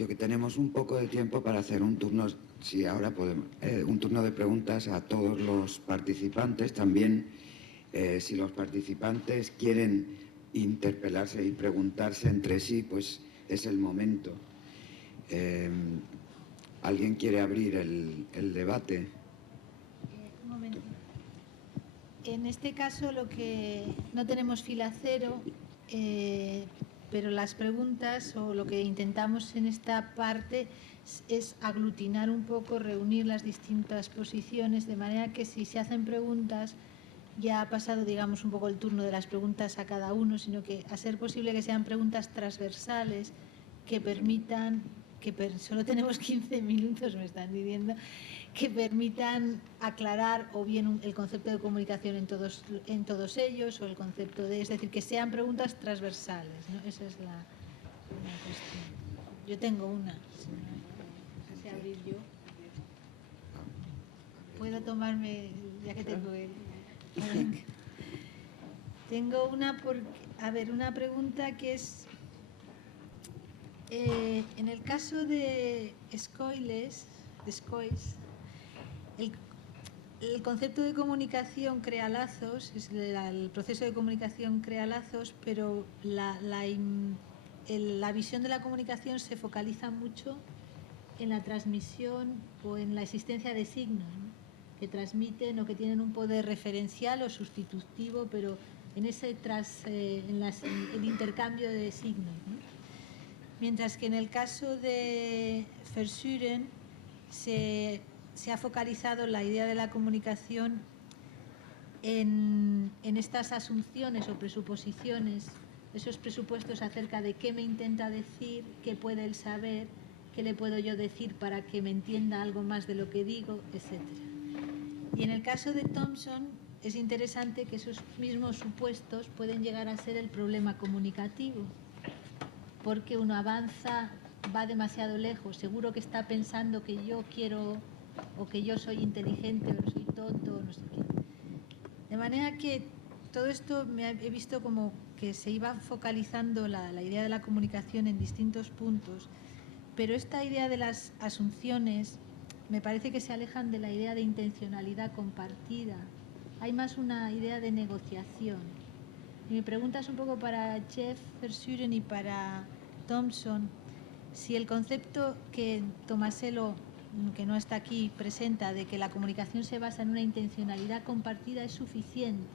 Digo que tenemos un poco de tiempo para hacer un turno, si ahora podemos, un turno de preguntas a todos los participantes. También, si los participantes quieren interpelarse y preguntarse entre sí, pues es el momento. ¿Alguien quiere abrir el debate? Un momento. En este caso no tenemos fila cero, pero las preguntas o lo que intentamos en esta parte es aglutinar un poco, reunir las distintas posiciones, de manera que si se hacen preguntas, ya ha pasado, digamos, un poco el turno de las preguntas a cada uno, sino que a ser posible que sean preguntas transversales que permitan, solo tenemos 15 minutos, me están diciendo, que permitan aclarar o bien el concepto de comunicación en todos ellos, o el concepto es decir, que sean preguntas transversales, ¿no? Esa es la cuestión. Yo tengo una, si abrir yo. Puedo tomarme, ya que tengo tengo una pregunta que es, en el caso de Scoiles, el concepto de comunicación crea lazos, el proceso de comunicación crea lazos, pero la visión de la comunicación se focaliza mucho en la transmisión o en la existencia de signos, ¿no?, que transmiten o que tienen un poder referencial o sustitutivo, pero en el intercambio de signos, ¿no? Mientras que en el caso de Versuren se ha focalizado la idea de la comunicación en estas asunciones o presuposiciones, esos presupuestos acerca de qué me intenta decir, qué puede él saber, qué le puedo yo decir para que me entienda algo más de lo que digo, etc. Y en el caso de Thompson es interesante que esos mismos supuestos pueden llegar a ser el problema comunicativo, porque uno va demasiado lejos, seguro que está pensando que yo quiero, o que yo soy inteligente, o soy tonto, o no sé qué. De manera que todo esto he visto como que se iba focalizando la idea de la comunicación en distintos puntos, pero esta idea de las asunciones me parece que se alejan de la idea de intencionalidad compartida. Hay más una idea de negociación. Y mi pregunta es un poco para Jeff Versuren y para Thompson, si el concepto que Tomasello, que no está aquí, presenta de que la comunicación se basa en una intencionalidad compartida es suficiente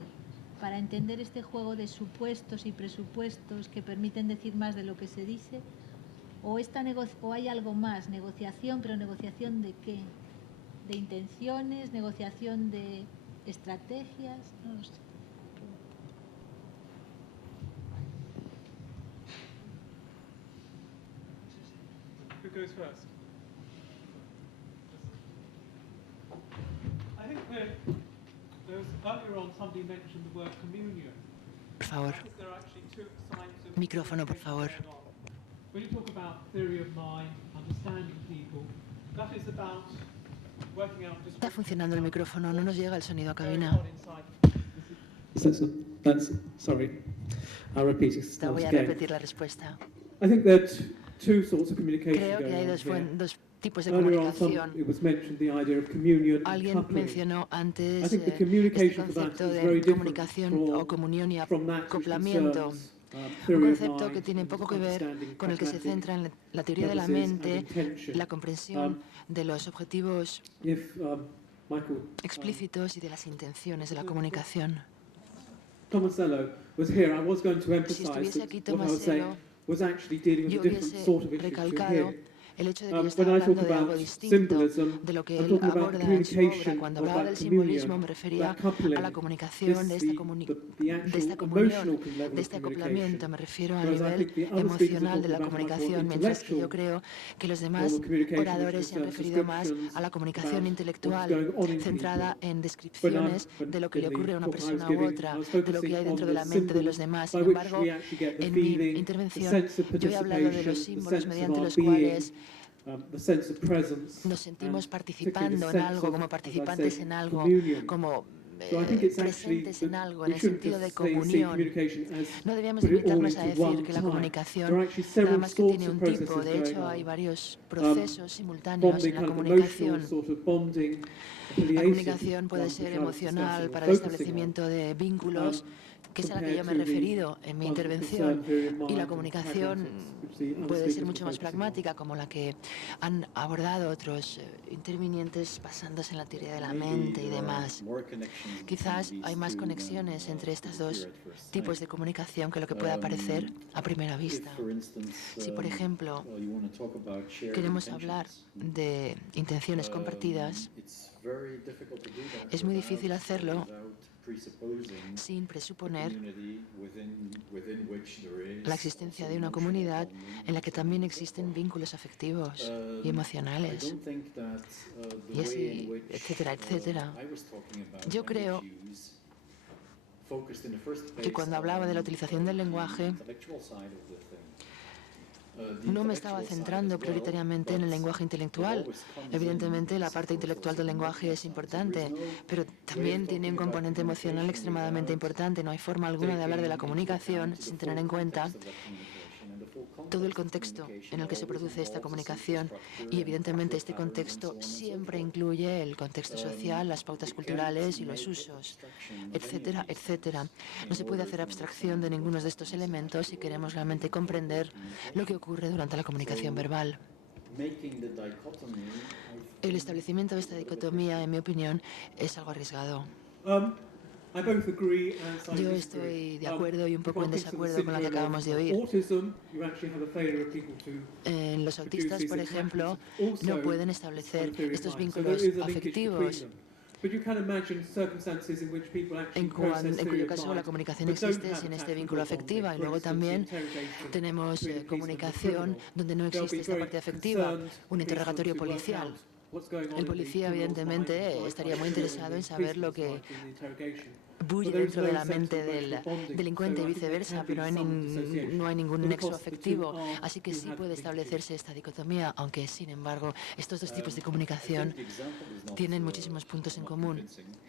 para entender este juego de supuestos y presupuestos que permiten decir más de lo que se dice, o hay algo más, negociación, pero negociación de qué, de intenciones, negociación de estrategias, no lo sé. Who goes first? I think there was earlier on somebody mentioned the word communion. Por favor. Micrófono, por favor. When you talk about theory of mind, understanding people, that is about working out. Está funcionando el micrófono, no nos llega el sonido a cabina. Sorry, I'll repeat it. Voy a repetir la respuesta. I think there are two sorts of communication. Creo que hay dos tipos de Earlier on, comunicación. it was mentioned the idea of communion and Alguien coupling. mencionó antes I think the este communication for that concepto is de very different comunicación o comunión y from that which acoplamiento. concerns, Un theory of concepto mind, que tiene poco que ver understanding con el que se pragmatic centra en la teoría de la purposes and mente, intention. la comprensión de los objetivos If Michael explícitos y de las intenciones de la comunicación. Tomasello was here, I was going to Si emphasize estuviese aquí that what I was saying Tomasello, was actually dealing with yo a different hubiese sort of issue to recalcado here. el hecho de que yo When estaba I talk hablando de algo about distinto symbolism, de lo que I'm él talking about aborda en su obra. communication Cuando of hablaba that del simbolismo communion, me refería that coupling, a la comunicación de esta, the comunión, emotional level de of este acoplamiento. Me refiero al Whereas I nivel think the other speakers are emocional de la talking about much more comunicación, mientras que yo intellectual creo que los form demás of communication, which oradores se han concerns referido más descriptions a la comunicación about intelectual, what's going on in centrada people. en descripciones de lo que le ocurre a una persona u otra, de lo que hay dentro de la mente de los demás. Sin embargo, en mi intervención yo he hablado de los símbolos mediante los cuales nos sentimos participando en algo, como participantes en algo, como presentes en algo, en el sentido de comunión. No debíamos limitarnos a decir que la comunicación nada más que tiene un tipo. De hecho, hay varios procesos simultáneos en la comunicación. La comunicación puede ser emocional para el establecimiento de vínculos, que es a la que yo me he referido en mi intervención, y la comunicación puede ser mucho más pragmática, como la que han abordado otros intervinientes basándose en la teoría de la mente y demás. Quizás hay más conexiones entre estos dos tipos de comunicación que lo que pueda parecer a primera vista. Si, por ejemplo, queremos hablar de intenciones compartidas, es muy difícil hacerlo sin presuponer la existencia de una comunidad en la que también existen vínculos afectivos y emocionales, y así, etcétera, etcétera. Yo creo que cuando hablaba de la utilización del lenguaje, no me estaba centrando prioritariamente en el lenguaje intelectual. Evidentemente, la parte intelectual del lenguaje es importante, pero también tiene un componente emocional extremadamente importante. No hay forma alguna de hablar de la comunicación sin tener en cuenta todo el contexto en el que se produce esta comunicación, y evidentemente este contexto siempre incluye el contexto social, las pautas culturales y los usos, etcétera, etcétera. No se puede hacer abstracción de ninguno de estos elementos si queremos realmente comprender lo que ocurre durante la comunicación verbal. El establecimiento de esta dicotomía, en mi opinión, es algo arriesgado. Yo estoy de acuerdo y un poco en desacuerdo con lo que acabamos de oír. En los autistas, por ejemplo, no pueden establecer estos vínculos afectivos, en cuyo caso la comunicación existe sin este vínculo afectivo. Y luego también tenemos comunicación donde no existe esta parte afectiva, un interrogatorio policial. El policía, evidentemente, estaría muy interesado en saber lo que bulle dentro de la mente del delincuente y viceversa, pero no hay ningún nexo afectivo, así que sí puede establecerse esta dicotomía, aunque, sin embargo, estos dos tipos de comunicación tienen muchísimos puntos en común.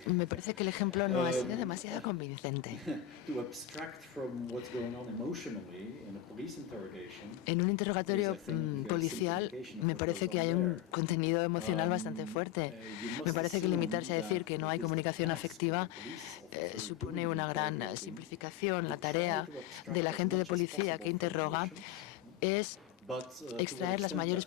Me parece que el ejemplo no ha sido demasiado convincente. En un interrogatorio policial me parece que hay un contenido emocional bastante fuerte. Me parece que limitarse a decir que no hay comunicación afectiva supone una gran simplificación. La tarea del agente de policía que interroga es extraer las mayores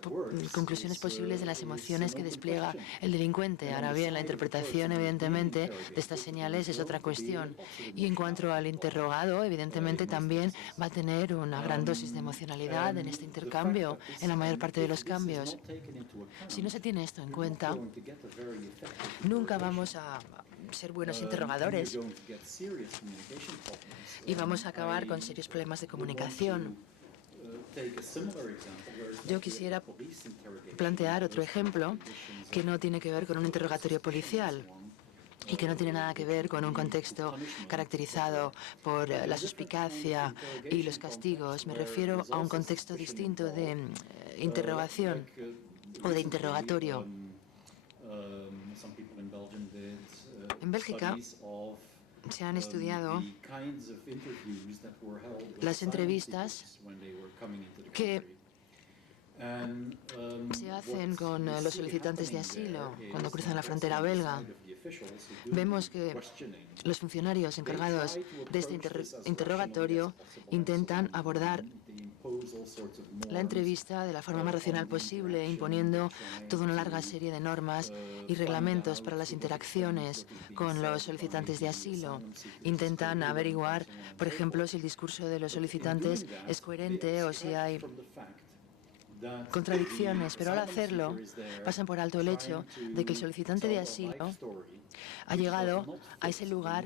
conclusiones posibles de las emociones que despliega el delincuente. Ahora bien, la interpretación, evidentemente, de estas señales es otra cuestión. Y en cuanto al interrogado, evidentemente también va a tener una gran dosis de emocionalidad en este intercambio, en la mayor parte de los cambios. Si no se tiene esto en cuenta, nunca vamos a ser buenos interrogadores y vamos a acabar con serios problemas de comunicación. Yo quisiera plantear otro ejemplo que no tiene que ver con un interrogatorio policial y que no tiene nada que ver con un contexto caracterizado por la suspicacia y los castigos. Me refiero a un contexto distinto de interrogación o de interrogatorio. En Bélgica se han estudiado las entrevistas que se hacen con los solicitantes de asilo cuando cruzan la frontera belga. Vemos que los funcionarios encargados de este interrogatorio intentan abordar la entrevista de la forma más racional posible, imponiendo toda una larga serie de normas y reglamentos para las interacciones con los solicitantes de asilo. Intentan averiguar, por ejemplo, si el discurso de los solicitantes es coherente o si hay contradicciones, pero al hacerlo pasan por alto el hecho de que el solicitante de asilo ha llegado a ese lugar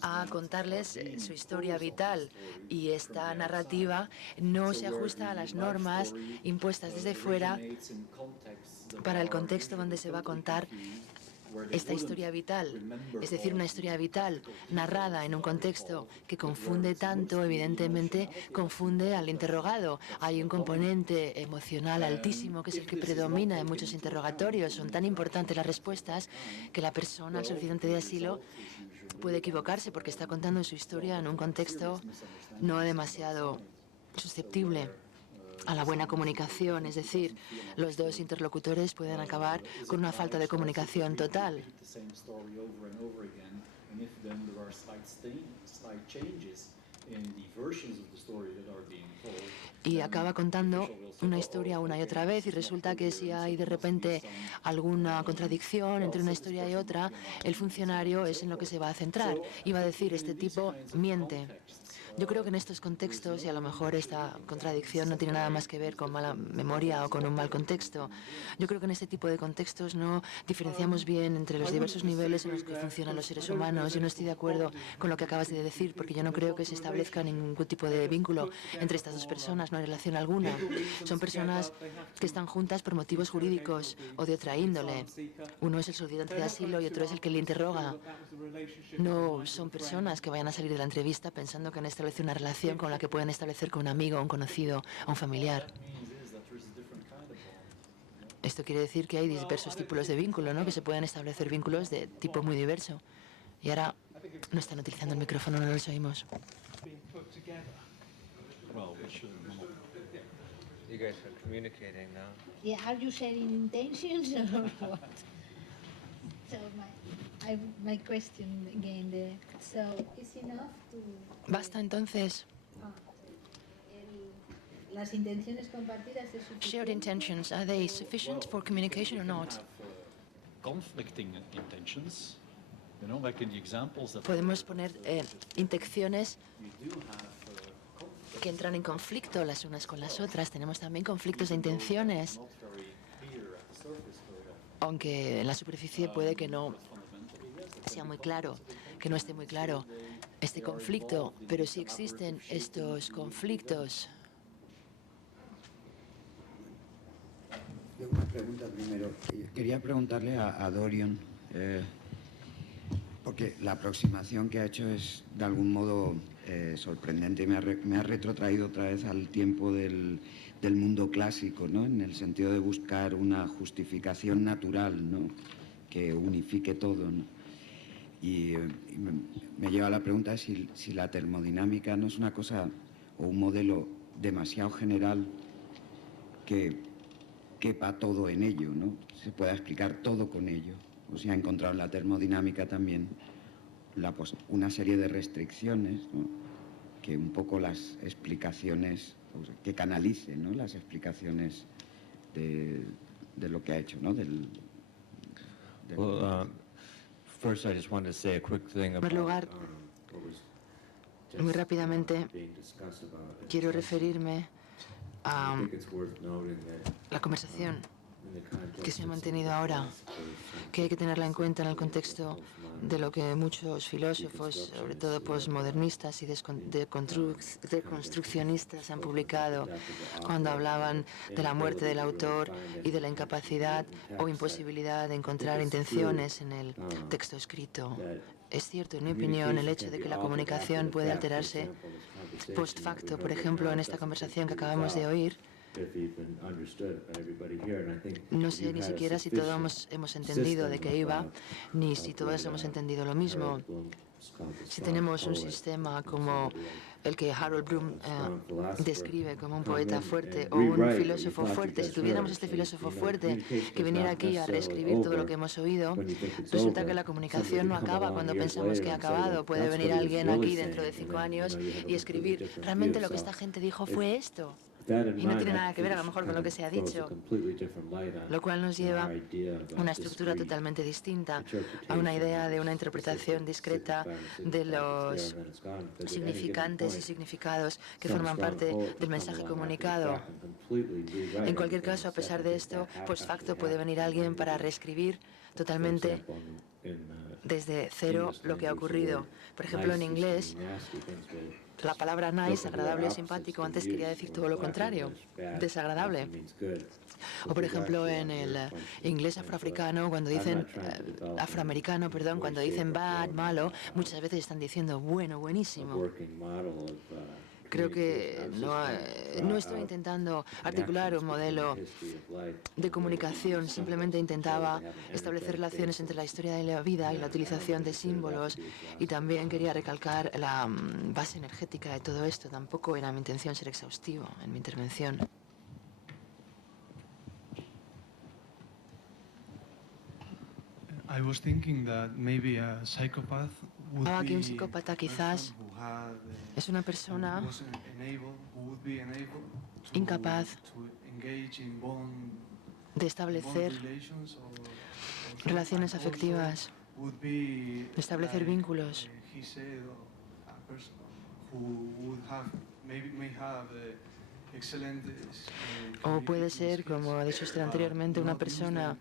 a contarles su historia vital, y esta narrativa no se ajusta a las normas impuestas desde fuera para el contexto donde se va a contar esta historia vital, es decir, una historia vital narrada en un contexto que confunde tanto, evidentemente confunde al interrogado. Hay un componente emocional altísimo que es el que predomina en muchos interrogatorios. Son tan importantes las respuestas que la persona, el solicitante de asilo, puede equivocarse porque está contando su historia en un contexto no demasiado susceptible a la buena comunicación, es decir, los dos interlocutores pueden acabar con una falta de comunicación total. Y acaba contando una historia una y otra vez y resulta que si hay de repente alguna contradicción entre una historia y otra, el funcionario es en lo que se va a centrar y va a decir, este tipo miente. Yo creo que en estos contextos, y a lo mejor esta contradicción no tiene nada más que ver con mala memoria o con un mal contexto, yo creo que en este tipo de contextos no diferenciamos bien entre los diversos niveles en los que funcionan los seres humanos. Yo no estoy de acuerdo con lo que acabas de decir, porque yo no creo que se establezca ningún tipo de vínculo entre estas dos personas, no hay relación alguna. Son personas que están juntas por motivos jurídicos o de otra índole. Uno es el solicitante de asilo y otro es el que le interroga. No son personas que vayan a salir de la entrevista pensando que han establecido una relación con la que pueden establecer con un amigo, un conocido o un familiar. Esto quiere decir que hay diversos tipos de vínculo, ¿no? Que se pueden establecer vínculos de tipo muy diverso. Y ahora no están utilizando el micrófono, no los oímos. You guys are communicating now. Yeah, are you sharing intentions or what? So my question again there. So is enough to... Basta entonces. Las intenciones compartidas es suficiente. Shared intentions, are they sufficient for communication or not? Conflicting intentions, you know, like in the examples that Podemos poner intenciones que entran en conflicto las unas con las otras. Tenemos también conflictos de intenciones, aunque en la superficie puede que no sea muy claro, que no esté muy claro este conflicto, pero sí existen estos conflictos. Una pregunta primero. Quería preguntarle a Dorian, porque la aproximación que ha hecho es de algún modo sorprendente. Me ha retrotraído otra vez al tiempo del mundo clásico, ¿no? En el sentido de buscar una justificación natural, ¿no? Que unifique todo, ¿no? Y me lleva a la pregunta de si la termodinámica no es una cosa o un modelo demasiado general que quepa todo en ello, ¿no? Se pueda explicar todo con ello. O sea, ha encontrado en la termodinámica también una serie de restricciones, ¿no? Que un poco las explicaciones, o sea, que canalice, ¿no? Las explicaciones de lo que ha hecho, ¿no? First, I just wanted to say a quick thing En primer lugar, muy rápidamente, quiero referirme a la conversación que se ha mantenido ahora, que hay que tenerla en cuenta en el contexto de lo que muchos filósofos, sobre todo posmodernistas y deconstruccionistas, han publicado cuando hablaban de la muerte del autor y de la incapacidad o imposibilidad de encontrar intenciones en el texto escrito. Es cierto, en mi opinión, el hecho de que la comunicación puede alterarse post facto, por ejemplo, en esta conversación que acabamos de oír. No sé ni siquiera si todos hemos entendido de qué iba, ni si todos hemos entendido lo mismo. Si tenemos un sistema como el que Harold Bloom describe como un poeta fuerte o un filósofo fuerte, si tuviéramos este filósofo fuerte que viniera aquí a reescribir todo lo que hemos oído, resulta que la comunicación no acaba cuando pensamos que ha acabado. Puede venir alguien aquí dentro de 5 años y escribir, realmente lo que esta gente dijo fue esto. Y no tiene nada que ver a lo mejor con lo que se ha dicho, lo cual nos lleva a una estructura totalmente distinta, a una idea de una interpretación discreta de los significantes y significados que forman parte del mensaje comunicado. En cualquier caso, a pesar de esto, post facto puede venir alguien para reescribir totalmente desde cero lo que ha ocurrido. Por ejemplo, en inglés, la palabra nice, agradable o simpático, antes quería decir todo lo contrario, desagradable. O, por ejemplo, en el inglés afroamericano, cuando dicen cuando dicen bad, malo, muchas veces están diciendo bueno, buenísimo. Creo que no estoy intentando articular un modelo de comunicación, simplemente intentaba establecer relaciones entre la historia de la vida y la utilización de símbolos, y también quería recalcar la base energética de todo esto. Tampoco era mi intención ser exhaustivo en mi intervención. Ahora que un psicópata quizás es una persona incapaz de establecer relaciones afectivas, de establecer vínculos. O puede ser, como ha dicho usted anteriormente, una persona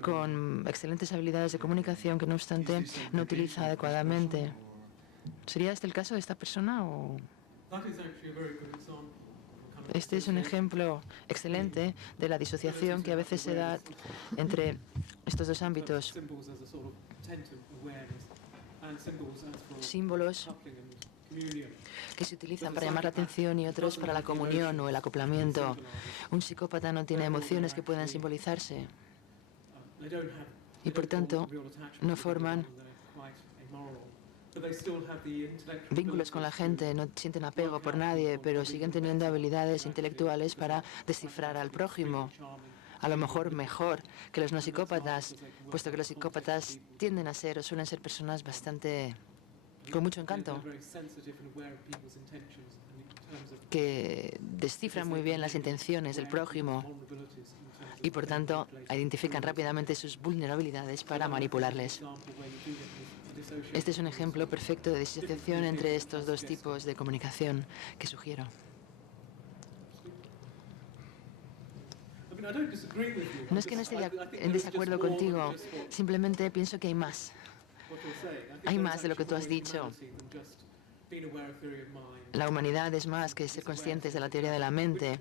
con excelentes habilidades de comunicación que no obstante no utiliza adecuadamente. ¿Sería este el caso de esta persona o...? Este es un ejemplo excelente de la disociación que a veces se da entre estos dos ámbitos. Símbolos que se utilizan para llamar la atención y otros para la comunión o el acoplamiento. Un psicópata no tiene emociones que puedan simbolizarse y, por tanto, no forman vínculos con la gente, no sienten apego por nadie, pero siguen teniendo habilidades intelectuales para descifrar al prójimo. A lo mejor que los no psicópatas, puesto que los psicópatas tienden a ser o suelen ser personas bastante con mucho encanto, que descifran muy bien las intenciones del prójimo y, por tanto, identifican rápidamente sus vulnerabilidades para manipularles. Este es un ejemplo perfecto de disociación entre estos dos tipos de comunicación que sugiero. No es que no esté en desacuerdo contigo, simplemente pienso que hay más. Hay más de lo que tú has dicho. La humanidad es más que ser conscientes de la teoría de la mente,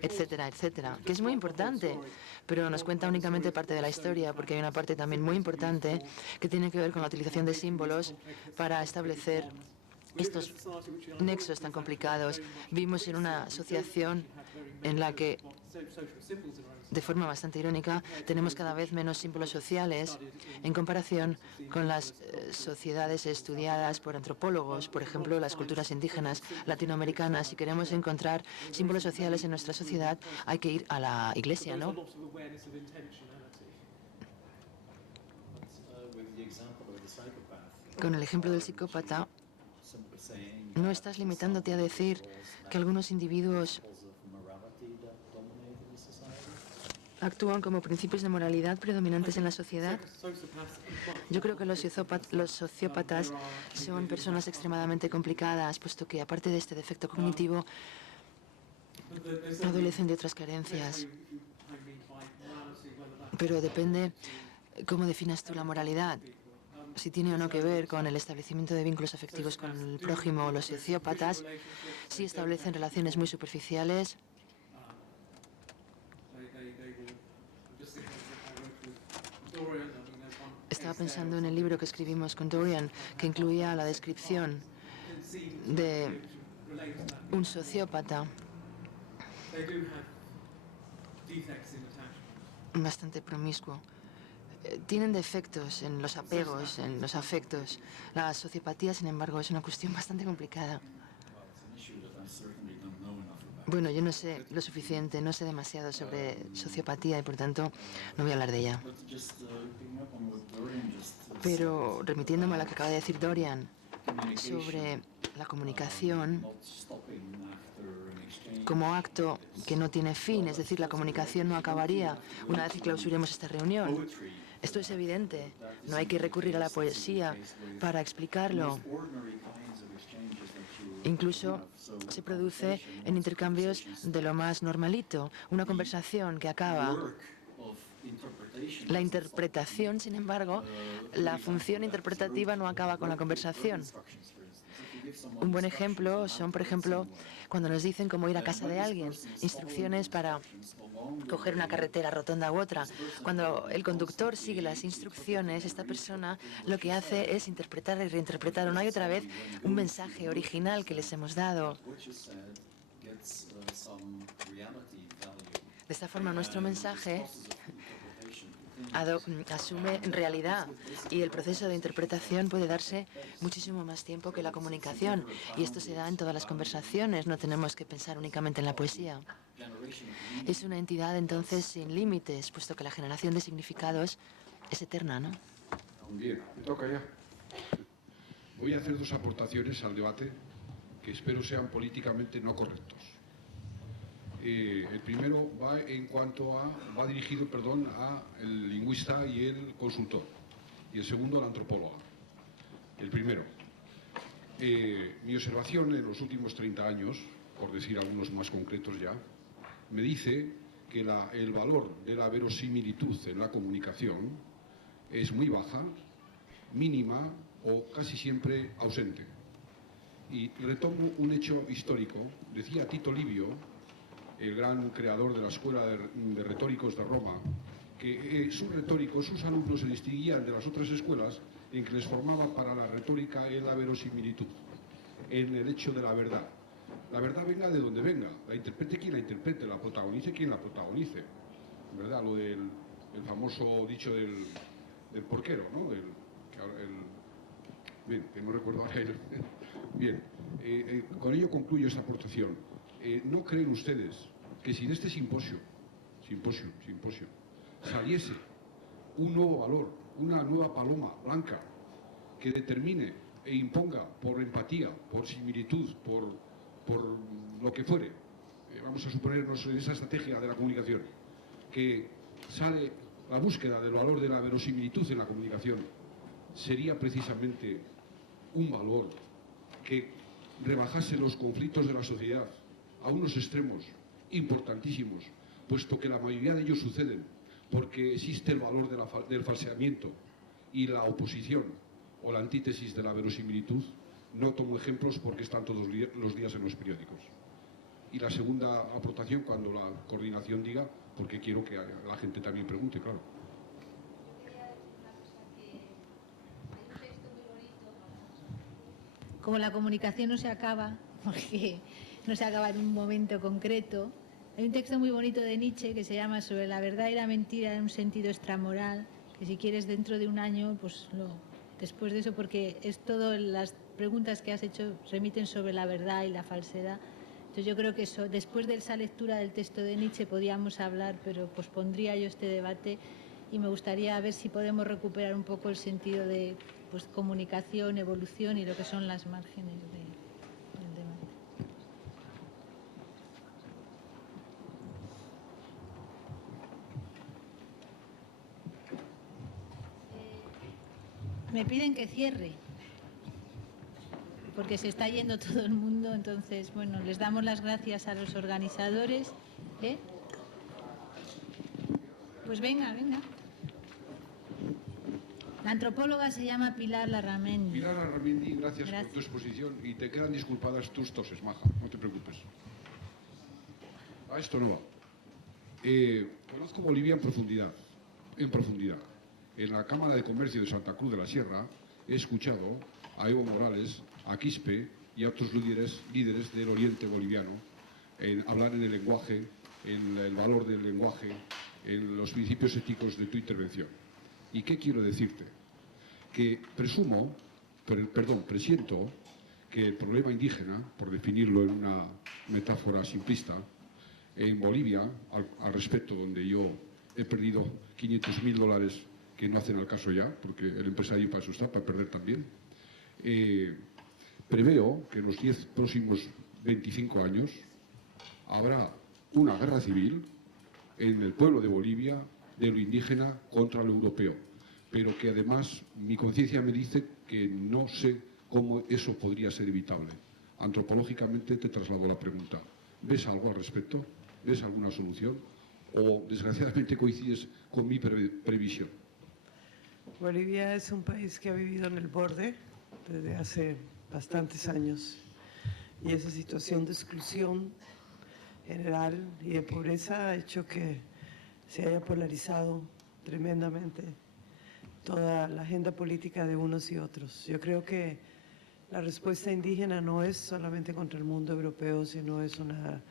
etcétera, etcétera, que es muy importante, pero nos cuenta únicamente parte de la historia, porque hay una parte también muy importante que tiene que ver con la utilización de símbolos para establecer estos nexos tan complicados. Vivimos en una asociación en la que, de forma bastante irónica, tenemos cada vez menos símbolos sociales en comparación con las sociedades estudiadas por antropólogos, por ejemplo, las culturas indígenas latinoamericanas. Si queremos encontrar símbolos sociales en nuestra sociedad, hay que ir a la iglesia, ¿no? Con el ejemplo del psicópata, no estás limitándote a decir que algunos individuos actúan como principios de moralidad predominantes en la sociedad. Yo creo que los sociópatas son personas extremadamente complicadas, puesto que, aparte de este defecto cognitivo, adolecen de otras carencias. Pero depende cómo definas tú la moralidad. Si tiene o no que ver con el establecimiento de vínculos afectivos con el prójimo. Los sociópatas sí establecen relaciones muy superficiales. Estaba pensando en el libro que escribimos con Dorian, que incluía la descripción de un sociópata bastante promiscuo. Tienen defectos en los apegos, en los afectos. La sociopatía, sin embargo, es una cuestión bastante complicada. Bueno, yo no sé lo suficiente, no sé demasiado sobre sociopatía y, por tanto, no voy a hablar de ella. Pero, remitiéndome a lo que acaba de decir Dorian sobre la comunicación como acto que no tiene fin, es decir, la comunicación no acabaría una vez que clausuremos esta reunión. Esto es evidente. No hay que recurrir a la poesía para explicarlo. Incluso se produce en intercambios de lo más normalito, una conversación que acaba. La interpretación, sin embargo, la función interpretativa no acaba con la conversación. Un buen ejemplo son, por ejemplo, cuando nos dicen cómo ir a casa de alguien, instrucciones para coger una carretera rotonda u otra. Cuando el conductor sigue las instrucciones, esta persona lo que hace es interpretar y reinterpretar una y otra vez un mensaje original que les hemos dado. De esta forma, nuestro mensaje asume realidad y el proceso de interpretación puede darse muchísimo más tiempo que la comunicación. Y esto se da en todas las conversaciones, no tenemos que pensar únicamente en la poesía. Es una entidad entonces sin límites, puesto que la generación de significados es eterna, ¿no? Bien, me toca ya. Voy a hacer dos aportaciones al debate que espero sean políticamente no correctos. El primero va dirigido a el lingüista y el consultor, y el segundo la antropóloga. El primero, mi observación en los últimos 30 años, por decir algunos más concretos ya, me dice que el valor de la verosimilitud en la comunicación es muy baja, mínima o casi siempre ausente. Y retomo un hecho histórico. Decía Tito Livio, el gran creador de la escuela de retóricos de Roma, que sus retóricos, sus alumnos se distinguían de las otras escuelas en que les formaba para la retórica en la verosimilitud, en el hecho de la verdad. La verdad venga de donde venga, la interprete quien la interprete, la protagonice quien la protagonice. ¿Verdad? Lo del el famoso dicho del porquero, ¿no? Bien, que no recuerdo ahora. Bien, con ello concluyo esta aportación. ¿No creen ustedes que si de este simposio, saliese un nuevo valor, una nueva paloma blanca que determine e imponga por empatía, por similitud, por lo que fuere, vamos a suponernos en esa estrategia de la comunicación, que sale la búsqueda del valor de la verosimilitud en la comunicación, sería precisamente un valor que rebajase los conflictos de la sociedad a unos extremos importantísimos, puesto que la mayoría de ellos suceden porque existe el valor del falseamiento y la oposición o la antítesis de la verosimilitud. No tomo ejemplos porque están todos los días en los periódicos. Y la segunda aportación, cuando la coordinación diga, porque quiero que la gente también pregunte, claro. Como la comunicación no se acaba, porque no se acaba en un momento concreto, hay un texto muy bonito de Nietzsche que se llama Sobre la verdad y la mentira en un sentido extramoral, que si quieres dentro de un año, pues después de eso, porque es todo, las preguntas que has hecho remiten sobre la verdad y la falsedad. Entonces yo creo que eso, después de esa lectura del texto de Nietzsche podíamos hablar, pero pues pondría yo este debate y me gustaría ver si podemos recuperar un poco el sentido de pues, comunicación, evolución y lo que son las márgenes del debate. Me piden que cierre, porque se está yendo todo el mundo, entonces, bueno, les damos las gracias a los organizadores. Pues venga. La antropóloga se llama Pilar Larramendi. Pilar Larramendi, gracias por tu exposición y te quedan disculpadas tus toses, maja, no te preocupes. A esto no va. Conozco Bolivia en profundidad. En la Cámara de Comercio de Santa Cruz de la Sierra he escuchado a Evo Morales, a Quispe y a otros líderes del oriente boliviano hablar en el lenguaje, en el valor del lenguaje, en los principios éticos de tu intervención. ¿Y qué quiero decirte? Que presiento que el problema indígena, por definirlo en una metáfora simplista, en Bolivia, al respecto, donde yo he perdido $500.000 que no hacen al caso ya, porque el empresario para eso está, para perder también, preveo que en los 10 próximos 25 años habrá una guerra civil en el pueblo de Bolivia de lo indígena contra lo europeo, pero que además mi conciencia me dice que no sé cómo eso podría ser evitable. Antropológicamente te traslado la pregunta. ¿Ves algo al respecto? ¿Ves alguna solución? ¿O desgraciadamente coincides con mi previsión? Bolivia es un país que ha vivido en el borde desde hace bastantes años. Y esa situación de exclusión general y de pobreza ha hecho que se haya polarizado tremendamente toda la agenda política de unos y otros. Yo creo que la respuesta indígena no es solamente contra el mundo europeo, sino es una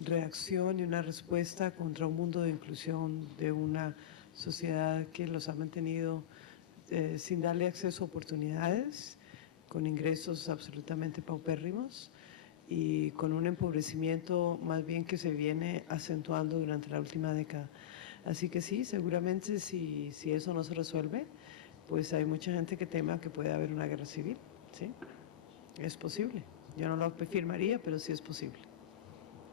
reacción y una respuesta contra un mundo de inclusión, de una sociedad que los ha mantenido sin darle acceso a oportunidades, con ingresos absolutamente paupérrimos y con un empobrecimiento más bien que se viene acentuando durante la última década. Así que sí, seguramente si eso no se resuelve, pues hay mucha gente que tema que puede haber una guerra civil, ¿sí? Es posible. Yo no lo afirmaría, pero sí es posible.